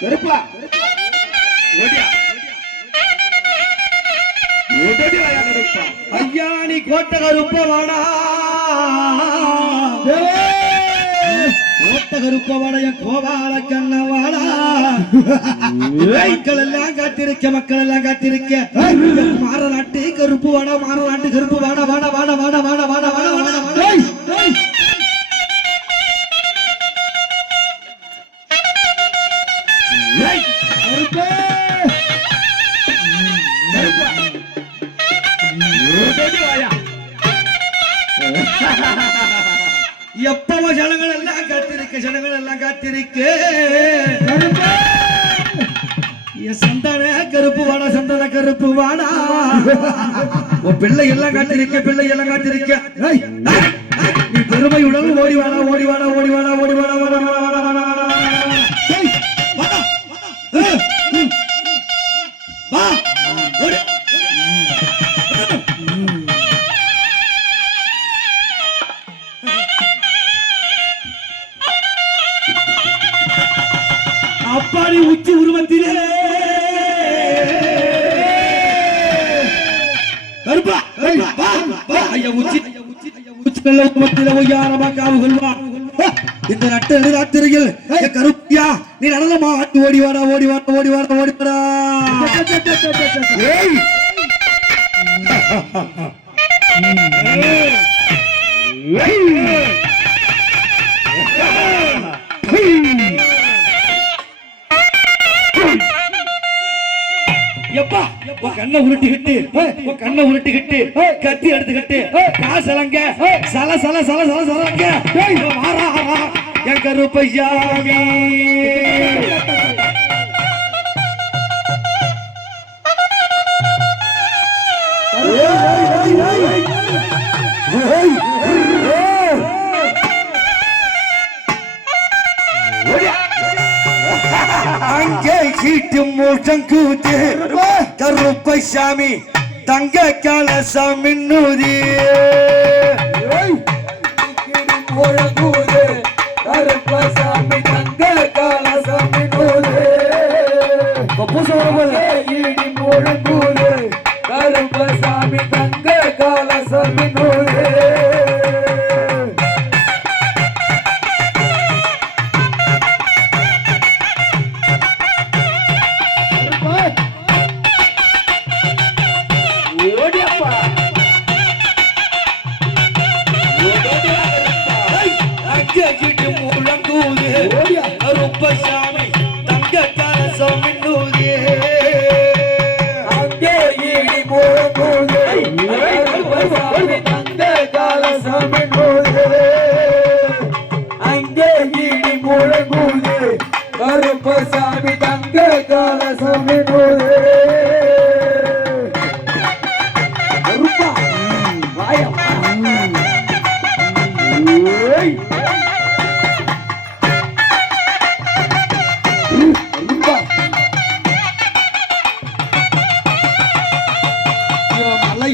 கருப்பா ஓடியா உடனே ஐயாணி கருப்பவாடைய கோபால கண்ணவாடா மக்கள் எல்லாம் காத்திருக்க மக்கள் எல்லாம் காத்திருக்க மாறநாட்டு கருப்பு வாடா மாறநாட்டு கருப்பு வாடா வாடா வாடா வாடா வாடா வாடா வாடா வாடா வாடா. Ha ha ha ha! வாயா. எப்பவும் ஜனங்கள் எல்லாம் காத்திருக்க ஜனங்கள் எல்லாம் காத்திருக்க என் சந்தான கருப்பு வாடா சந்தான கருப்பு வாடா உன் பிள்ளை எல்லாம் காத்திருக்க பிள்ளை எல்லாம் காத்திருக்க ஏய், ஏய், பெருமையுடன் ஓடி வாடா ஓடி வாடா ஓடி வாடா ஓடி வாடா ஓடி வாடா வாடா வாடா வாடா வாடா வாடா, ஒய்யாரமா காவுகள் வா இந்த நட்ட ராத்திரியில் கருப்பியா நீ நடனமா ஆட்டி ஓடி வாடா ஓடி வாடா ஓடி வாடா ஓடி வாடா. ஏய். கண்ணை உருட்டிக்கிட்டு கண்ணை உருட்டிக்கிட்டு கத்தி எடுத்துக்கிட்டு காசலங்க சல சல சல சல சலங்க வாரா என் கருப்பையாமி அங்கே சீட்டு மூட்டம் கூத்து குப்பை சாமி தங்க கலசம் நூதி சாமி தங்க கலசம் நூது பப்பு சோழ இடி முழங்கூது கருப்பசாமி தங்க கலசம் நூது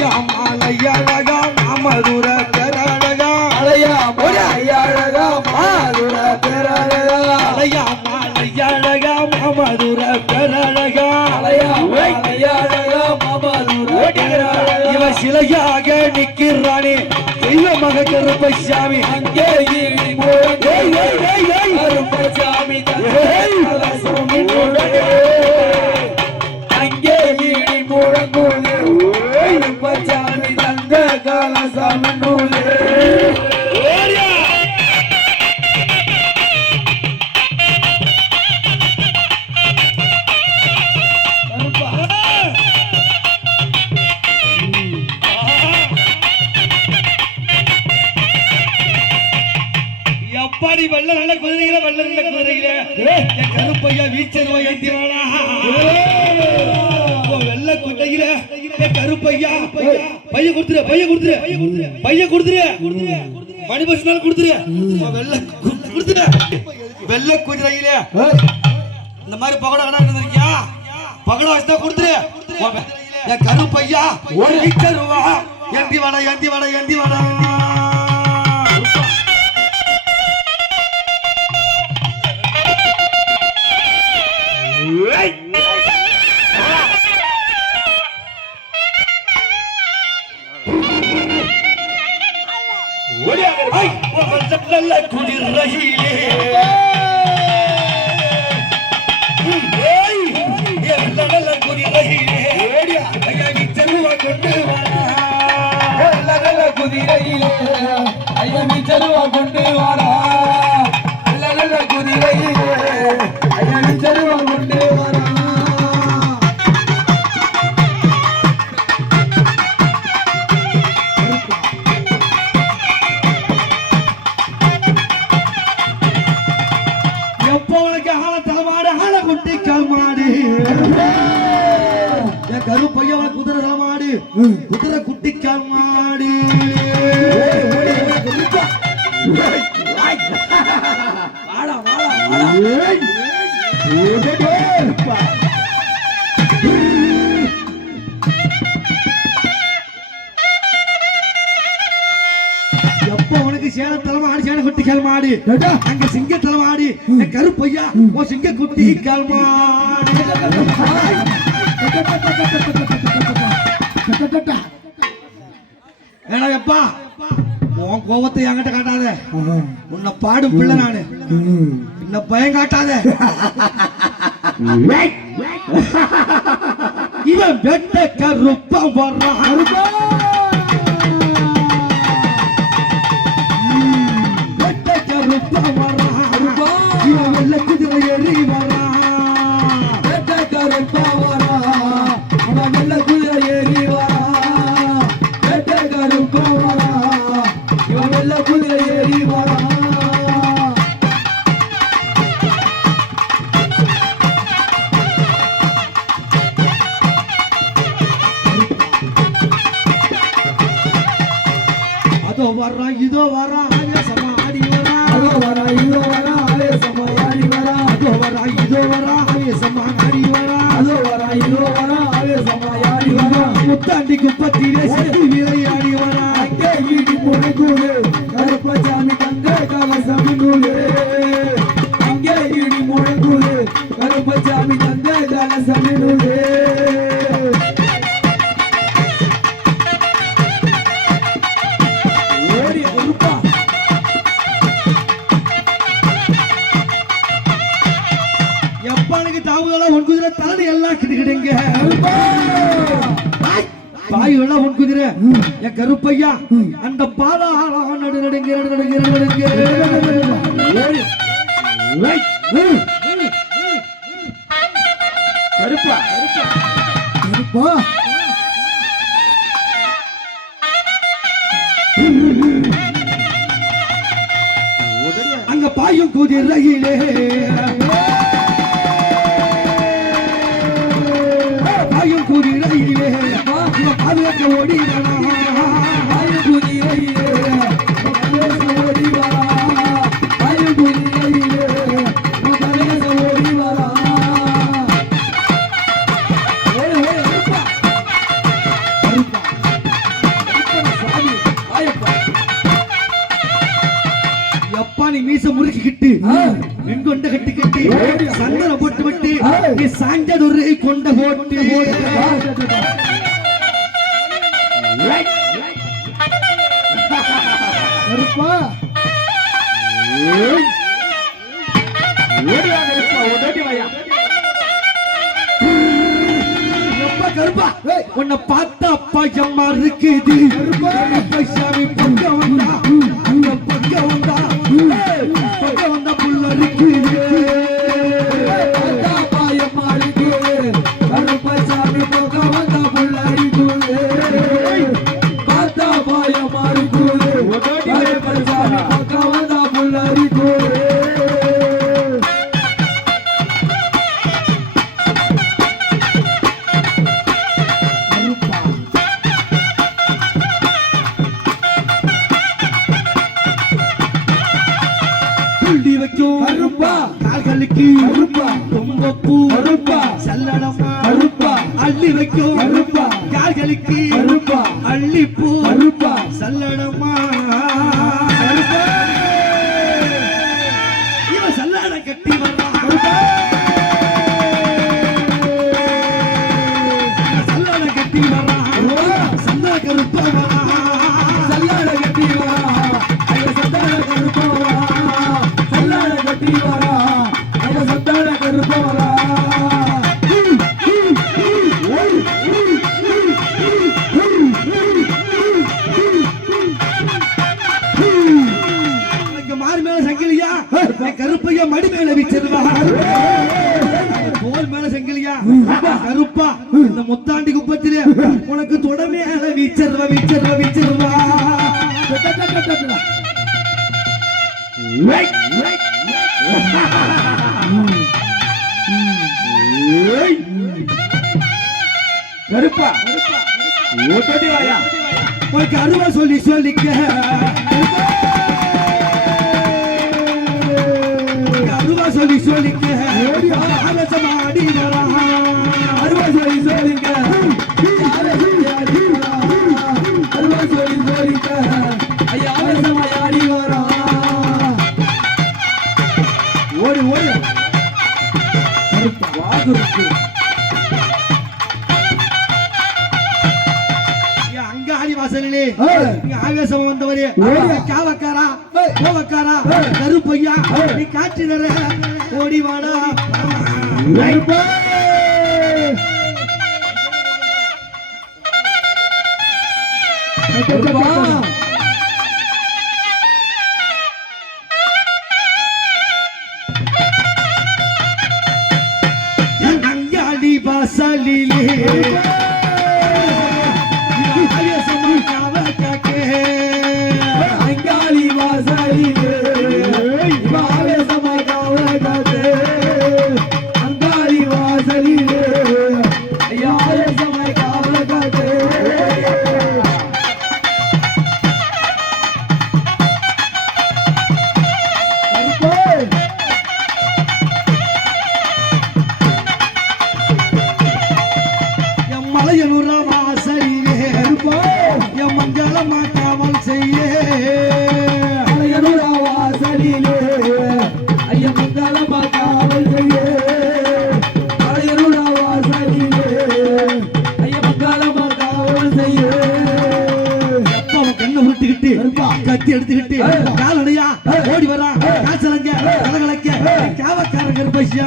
ஐயா மாலையழகா மாமதுர பேரழகா அழையா மாலையழகா மாமதுர பேரழகா அழையா மாலையழகா மாமதுர பேரழகா அழையா மாலையழகா மாமதுர பேரழகா இவ சிலையாக நிக்கிறானே தெய்வ மக கருப்பசாமி அங்கே கருப்பசாமி கருப்பச்சாமி தந்த காலசாமி நூலே. கருப்பையா? பைய கொடுத்துரு பைய கொடுத்துரு. பைய கொடுத்துரு. மணி பஸ் நாள் கொடுத்துரு. வெள்ள கு- கொடுத்துரு. வெள்ள குதிரையில. இந்த மாதிரி பகட கடை இருந்திருக்கியா? பகடா வச்சுதா கொடுத்துரு. என் கருப்பையா ஒரு லிச்சர் ரூபா எந்தி வாடா எந்தி வாடா எந்தி வாடா. ஏய். கொண்டு வாடா நல்ல குதிரையிலே ஐயா நீ செருவா கொண்டு வாடா. சேன தலைமாடு சேன குட்டி கால்மாடு அங்க சிங்க தலைமாடு என் கருப்பையா உன் சிங்க குட்டி கால்மாடு ஏடா எப்பா? உன் கோவத்தை என்கிட்ட காட்டாத. உன்னை பாடும் பிள்ளை நானு. என்ன பயம் காட்டாத. இவன் வெட்ட கருப்பா வர்றான். கருப்பா வர்றான் இவன் வெள்ள குதிரை ஏறி வர்றான் வெட்ட கருப்பா வாடா அவன் நல்ல குதிரை ஏறி வாடா வெட்ட கருப்பா வாடா இவன் நல்ல குதிரை ஏறி வாடா வர்றான் இதோ வர்றான் ஆவேசமா ஆடி வர்றான் அதோ வரா இதோ வரா ஆவேசமா ஆடி வரா அதோ வர்றான் இதோ வர்றான் ஆவேசமா ஆடி வர்றான் அதோ வரா இதோ வரா ஆவேசமா ஆடி வரா முத்தாண்டி குப்பத்திலே சக்தி விளையாடி வர்றான் அங்கே ஈடி முழங்கூரு கருப்பசாமி தங்க கவசம் நூலு அங்கே ஈடி முழங்கூரு என் கருப்பையா அந்த பாலா நடு நடுங்க நடு நடுங்க நடுங்க கருப்பா கருப்பா. அங்க பாயும் குதிரையிலே பாயும் குதிரையிலே இவன் பாதுகாக்க ஓடி சாஞ்சதுரை கொண்ட போட்டு. கருப்பா. கருப்பா உன்னை பார்த்தா அப்பா எம்மா இருக்குது. சாமி பக்கம் வந்தா. பக்கம் வந்தா. பக்கம் கால்களுக்கு கருப்பா தும்பப்பூ கருப்பா சல்லடமா கருப்பா அள்ளி வைக்கும் கருப்பா கால்களுக்கு கருப்பா அள்ளிப்பூ கருப்பா சல்லடமா தோல் மேல சங்கிலியா? கருப்பா. இந்த முத்தாண்டி குப்பத்திலே உனக்கு தொட மேல வீச்சிருவா வீச்சிருவா வீச்சிருவா. கருப்பா உனக்கு அருவா சொல்லி சொல்லிக்க. சொல்லி சொல்லிக்க ஆலோசமாடி வரா அருவா சொல்லி சொல்லிக்க அருவா சொல்லி சொல்லிக்க ஐயா ஆவேசமா ஆடி வரா. ஓடி ஓடி. இங்க ஆவேசம் வந்தவரே. ஓடியா. காவக்காரா. கருப்பையா. நீ காட்சி தர ஓடி வாடா எடுத்துக்கிட்டு ஏய். காலடையா. ஓடி வரா காசலங்க கலகலக்க காவக்கார கருப்பையா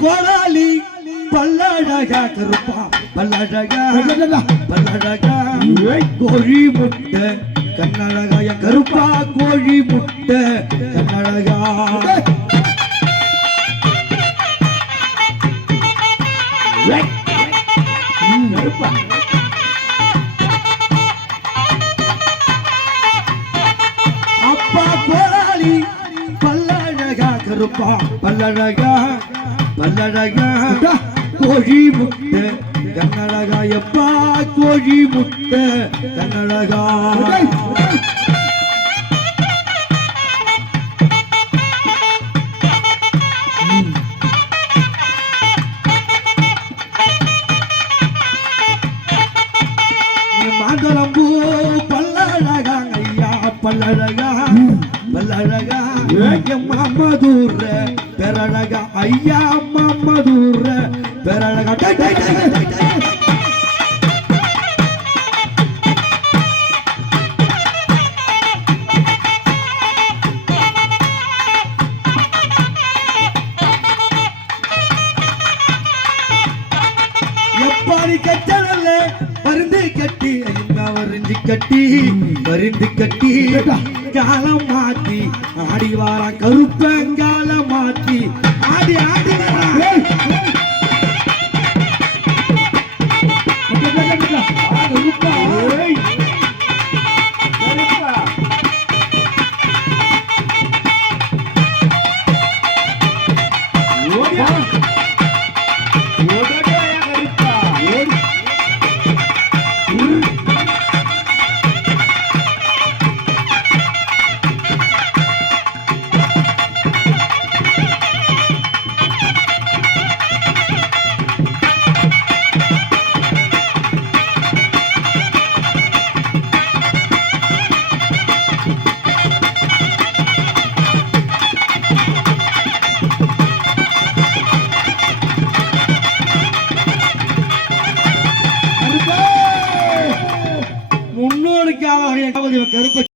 கோடாலி பல்லழகா கருப்பா. பல்லழகா பல்லழகா. கோழி முட்டை. கண்ணழகாய கருப்பா கோழி முட்டை கண்ணழகா. கருப்பா. அப்பா கோடாலி பல்லழகா கருப்பா பல்லழகா பல்லழகா. கோழி முட்டை கண்ணழகா எப்பா கோழி முட்டை கண்ணழகா மாதளம்பூ பல்லழகா ஐயா பல்லழகா பல்லழகா. மம்மதூர் பெரழகா ஐயா மம்மதூர் டை, டை. எப்பாடி மருந்து கட்டி ஐயா வரிஞ்சு கட்டி மருந்து கட்டி. காலம் மாத்தி ஆடி வாரா கருப்பங்கால மாத்தி. ஆடி ஆடி.